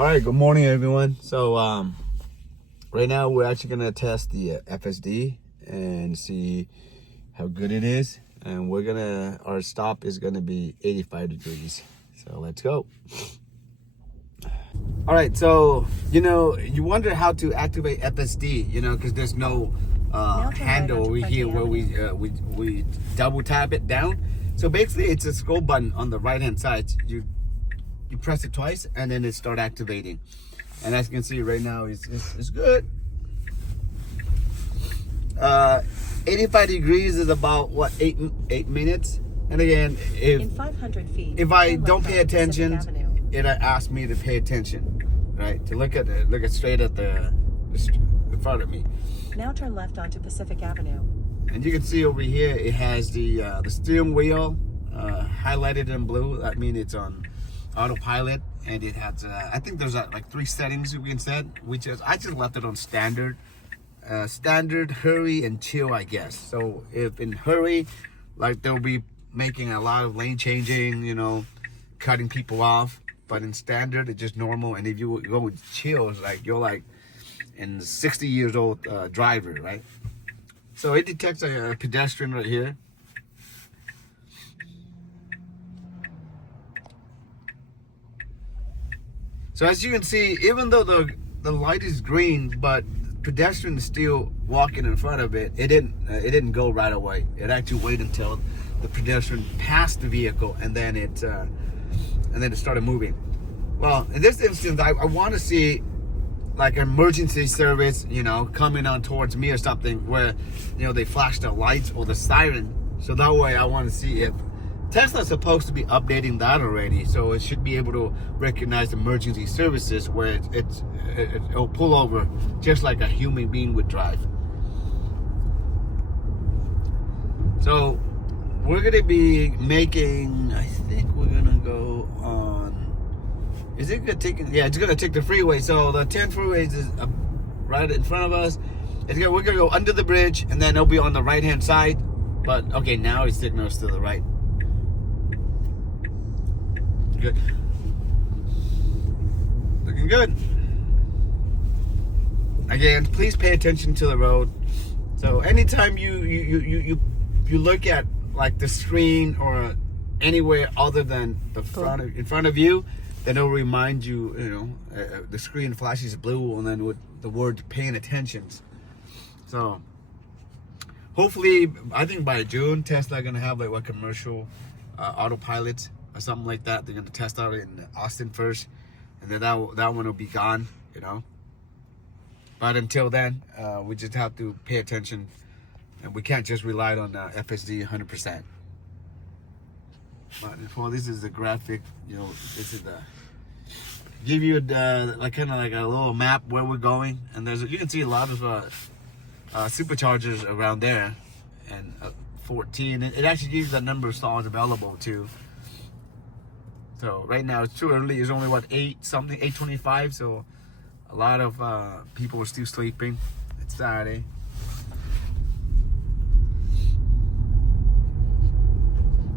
All right, good morning, everyone. So right now we're actually gonna test the FSD and see how good it is. And our stop is gonna be 85 degrees. So let's go. All right, so you wonder how to activate FSD, because there's no handle over here where we double tap it down. So basically, it's a scroll button on the right hand side. You press it twice, and then it start activating. And as you can see right now, it's good. 85 degrees is about what, eight minutes. And again, in 500 feet, if I don't pay attention, it asks me to pay attention, right? To look at straight at the in front of me. Now turn left onto Pacific Avenue. And you can see over here, it has the steering wheel highlighted in blue. That means it's on Autopilot, and it has I think there's like 3 settings you can set, I just left it on standard, hurry, and chill, I guess. So if in hurry, like they'll be making a lot of lane changing, cutting people off. But in standard, it's just normal. And if you go with chill, it's like you're like in 60 years old driver, right? So it detects a pedestrian right here. So as you can see, even though the light is green, but pedestrian is still walking in front of it, it didn't go right away. It actually waited until the pedestrian passed the vehicle, and then it started moving. Well, in this instance, I want to see like emergency service, coming on towards me or something, where they flash the lights or the siren. So that way, I want to see if Tesla's supposed to be updating that already, so it should be able to recognize emergency services where it'll pull over just like a human being would drive. So we're gonna be making, I think we're gonna go on, is it gonna take, yeah, it's gonna take the freeway. So the 10 freeways is right in front of us. We're gonna go under the bridge, and then it'll be on the right hand side. But okay, now it signals to the right. Good. Looking good. Again, please pay attention to the road. So anytime you look at like the screen or anywhere other than in front of you, then it'll remind you, the screen flashes blue, and then with the word "paying attention." So hopefully, I think by June, Tesla gonna have like a commercial autopilot or something like that. They're gonna test out in Austin first, and then that one will be gone, But until then, we just have to pay attention, and we can't just rely on FSD 100%. But this is the graphic, this is the give you like kind of like a little map where we're going, and you can see a lot of superchargers around there, and 14. It actually gives the number of stalls available too. So right now it's too early. It's only 8:25. So a lot of people are still sleeping. It's Saturday.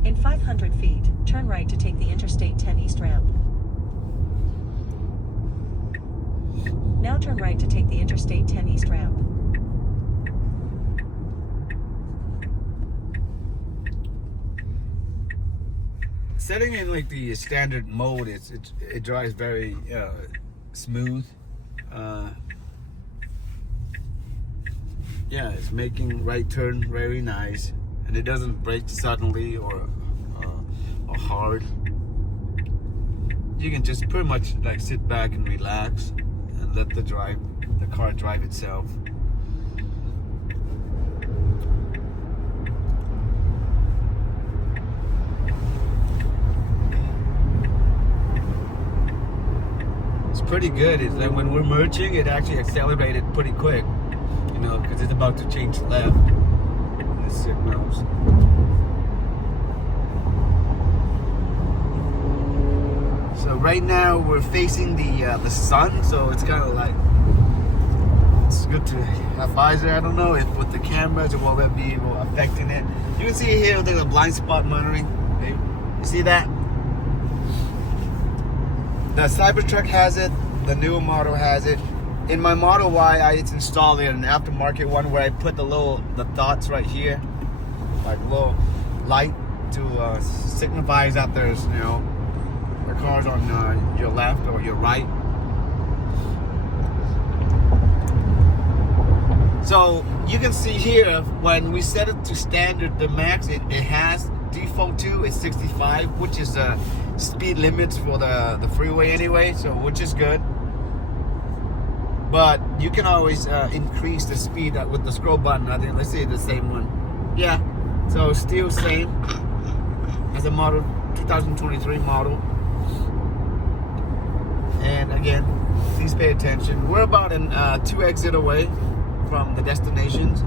In 500 feet, turn right to take the Interstate 10 East ramp. Now turn right to take the Interstate 10 East ramp. Setting in like the standard mode, it drives very smooth. Yeah, it's making right turn very nice, and it doesn't brake suddenly or hard. You can just pretty much like sit back and relax and let the car drive itself. Pretty good. It's like when we're merging, it actually accelerated pretty quick, because it's about to change left. And it signals. So right now we're facing the sun, so it's kind of like, it's good to have visor. I don't know if with the cameras or will that be affecting it. You can see here there's a blind spot monitoring. Okay? You see that? The Cybertruck has it. the newer model has it. In my Model Y, I installed an aftermarket one where I put the dots right here, like a little light to signifies that there's, you know, the car's on your left or your right. So you can see here when we set it to standard, the max it has default to is 65, which is the speed limits for the freeway anyway, so which is good. But you can always increase the speed with the scroll button. I think, let's see the same one. Yeah, so still same as a model 2023 model. And again, please pay attention. We're about 2 exit away from the destinations.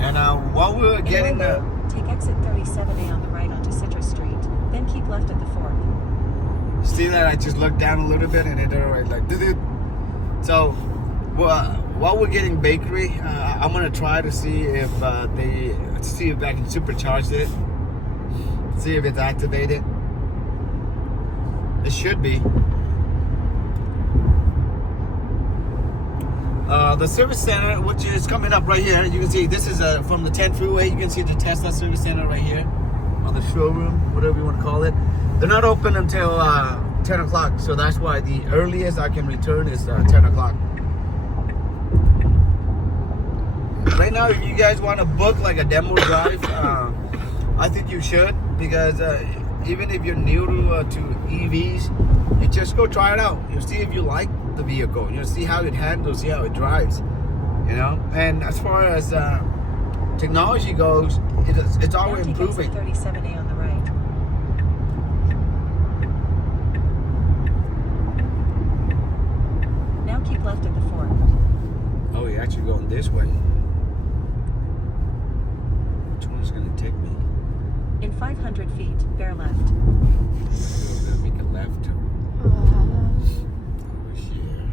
And while we're getting the... Take exit 37A on the right onto Citrus Street, then keep left at the fork. See that I just looked down a little bit and it already like doo-doo. So while we're getting bakery, I'm gonna try to see if I can supercharge it. See if it's activated. It should be. The service center, which is coming up right here, you can see this is from the 10 freeway. You can see the Tesla service center right here, or the showroom, whatever you want to call it. They're not open until 10 o'clock, so that's why the earliest I can return is 10 o'clock. Right now, if you guys want to book like a demo drive, I think you should, because even if you're new to EVs, you just go try it out. You'll see if you like the vehicle. You'll see how it handles, see how it drives, you know. And as far as technology goes, it's always improving. 37A on the right. Now keep left at the fork. Oh, you're actually going this way. Which one is going to take me? In 500 feet, bear left. We're going to make a left. Over here.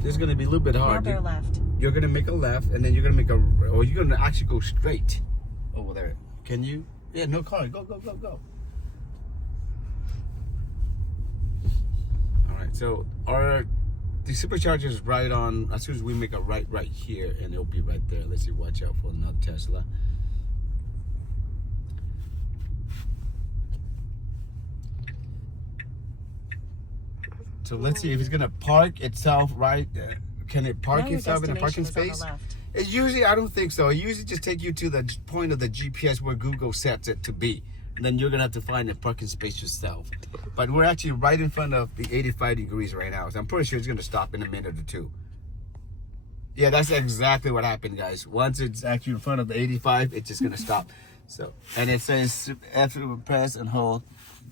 This is going to be a little bit hard. Now bear left. You're going to make a left, and then you're going to make a... Or you're going to actually go straight over there. Can you? Yeah, no car. Go, go, go, go. All right, so the supercharger is right on, as soon as we make a right here, and it'll be right there. Let's see, watch out for another Tesla. So let's see if it's gonna park itself right there. Can it park itself in a parking space? It usually, I don't think so. It usually just take you to the point of the GPS where Google sets it to be. And then you're gonna have to find a parking space yourself. But we're actually right in front of the 85 degrees right now. So I'm pretty sure it's gonna stop in a minute or two. Yeah, that's exactly what happened, guys. Once it's actually in front of the 85, it's just gonna stop. So, and it says after we press and hold,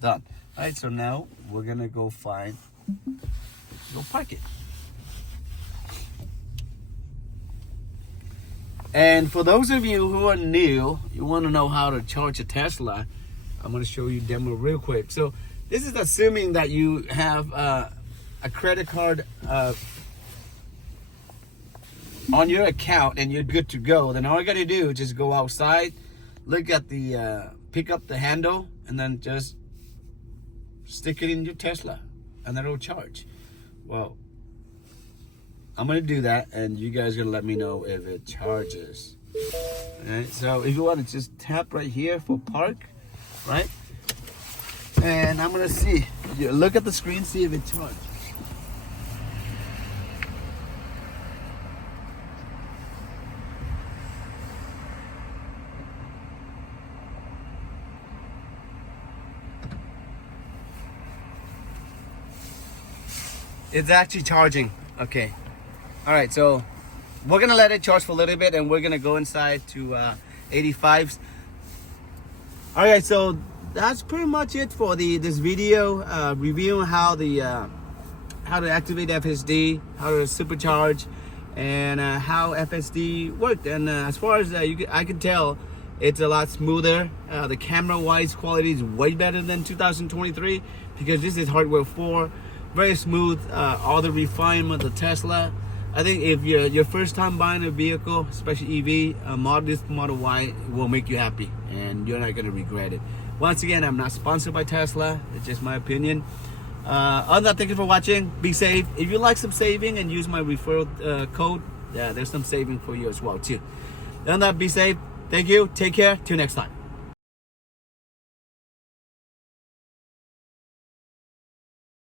done. All right, so now we're gonna go park it. And for those of you who are new, you want to know how to charge a Tesla, I'm going to show you a demo real quick. So this is assuming that you have a credit card on your account and you're good to go. Then all you got to do is just go outside, look at the, pick up the handle, and then just stick it in your Tesla, and then it'll charge. Well, I'm gonna do that, and you guys are gonna let me know if it charges. Alright, so if you want to just tap right here for park, right? And I'm gonna see. You look at the screen, see if it charges. It's actually charging. Okay. All right, so we're gonna let it charge for a little bit, and we're gonna go inside to 85s. All right, so that's pretty much it for this video reviewing how to activate FSD, how to supercharge, and how FSD worked. And as far as I can tell, it's a lot smoother. The camera-wise quality is way better than 2023 because this is hardware 4. Very smooth. All the refinement of the Tesla. I think if you're your first time buying a vehicle, especially EV, this Model Y will make you happy, and you're not going to regret it. Once again, I'm not sponsored by Tesla. It's just my opinion. Other than that, thank you for watching. Be safe. If you like some saving and use my referral code, there's some saving for you as well too. Other than that, be safe. Thank you. Take care. Till next time.